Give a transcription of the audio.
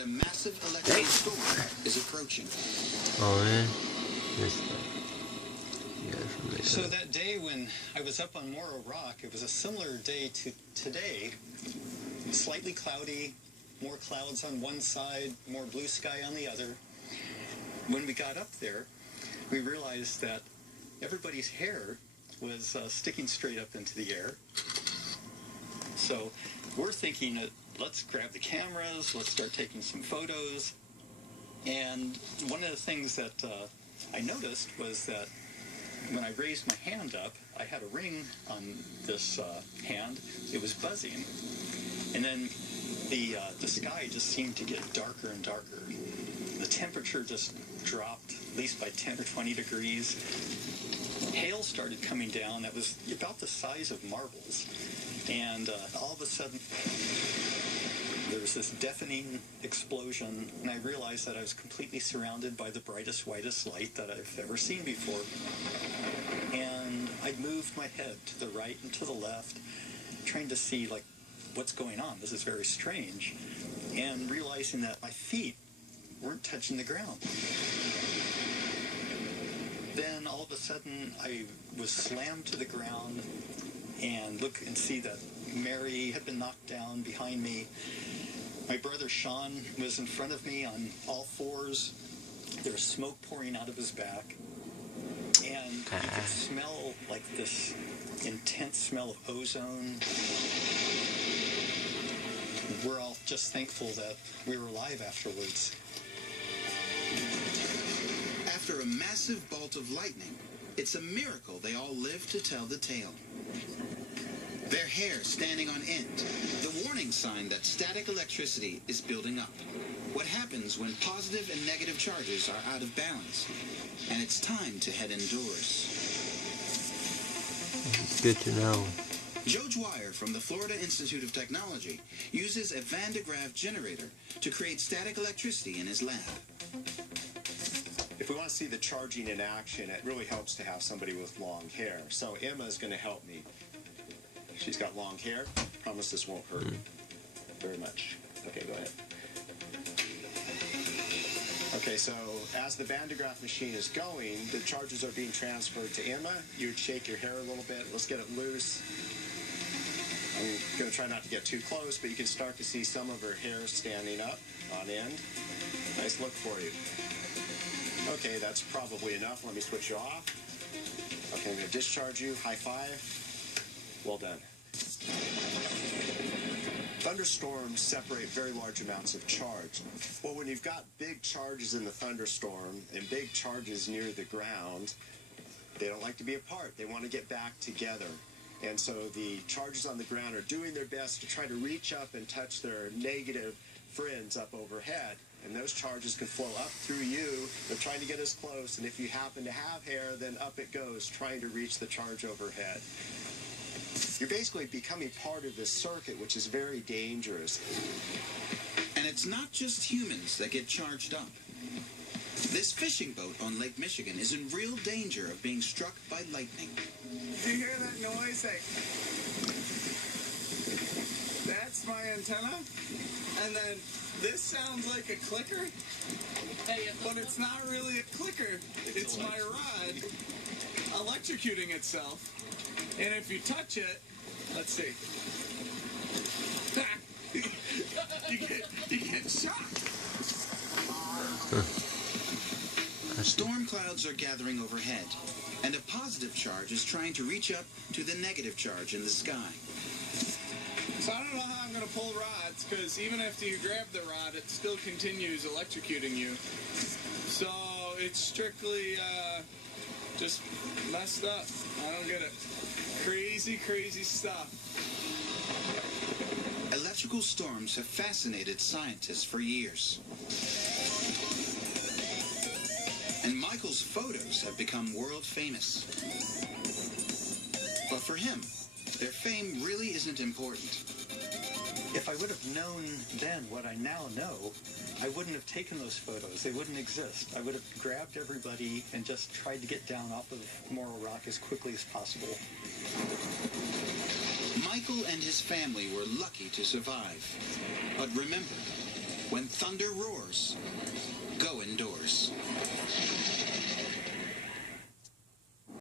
that a massive electrical storm is approaching. Oh, man. Missed that. So that day when I was up on Morro Rock, it was a similar day to today. Slightly cloudy, more clouds on one side, more blue sky on the other. When we got up there, we realized that everybody's hair was sticking straight up into the air. So we're thinking, let's grab the cameras, let's start taking some photos. And one of the things that I noticed was that when I raised my hand up, I had a ring on this hand. It was buzzing. And then the sky just seemed to get darker and darker. The temperature just dropped, at least by 10 or 20 degrees. Hail started coming down that was about the size of marbles. And all of a sudden, there was this deafening explosion, and I realized that I was completely surrounded by the brightest, whitest light that I've ever seen before. And I moved my head to the right and to the left, trying to see, like, what's going on. This is very strange. And realizing that my feet weren't touching the ground. Then, all of a sudden, I was slammed to the ground, and look and see that Mary had been knocked down behind me. My brother Sean was in front of me on all fours. There was smoke pouring out of his back. And you could smell like this intense smell of ozone. We're all just thankful that we were alive afterwards. After a massive bolt of lightning, it's a miracle they all live to tell the tale. Their hair standing on end, the warning sign that static electricity is building up. What happens when positive and negative charges are out of balance? And it's time to head indoors. Good to know. Joe Dwyer from the Florida Institute of Technology uses a Van de Graaff generator to create static electricity in his lab. If we want to see the charging in action, it really helps to have somebody with long hair. So Emma is going to help me. She's got long hair. Promise this won't hurt very much. Okay, go ahead. Okay, so as the Van de Graaff machine is going, the charges are being transferred to Emma. You would shake your hair a little bit. Let's get it loose. I'm going to try not to get too close, but you can start to see some of her hair standing up on end. Nice look for you. Okay, that's probably enough. Let me switch you off. Okay, I'm going to discharge you. High five. Well done. Thunderstorms separate very large amounts of charge. Well, when you've got big charges in the thunderstorm and big charges near the ground, they don't like to be apart. They want to get back together. And so the charges on the ground are doing their best to try to reach up and touch their negative friends up overhead. And those charges can flow up through you. They're trying to get as close. And if you happen to have hair, then up it goes, trying to reach the charge overhead. You're basically becoming part of this circuit, which is very dangerous. And it's not just humans that get charged up. This fishing boat on Lake Michigan is in real danger of being struck by lightning. Did you hear that noise? That's my antenna. And then this sounds like a clicker. But it's not really a clicker. It's my rod electrocuting itself. And if you touch it, let's see. you get shocked. Storm clouds are gathering overhead, and a positive charge is trying to reach up to the negative charge in the sky. So I don't know how I'm going to pull rods, because even after you grab the rod, it still continues electrocuting you. So it's strictly just messed up. I don't get it. Crazy, crazy stuff. Electrical storms have fascinated scientists for years. And Michael's photos have become world famous. But for him, their fame really isn't important. If I would have known then what I now know, I wouldn't have taken those photos. They wouldn't exist. I would have grabbed everybody and just tried to get down off of Morro Rock as quickly as possible. Michael and his family were lucky to survive. But remember, When thunder roars,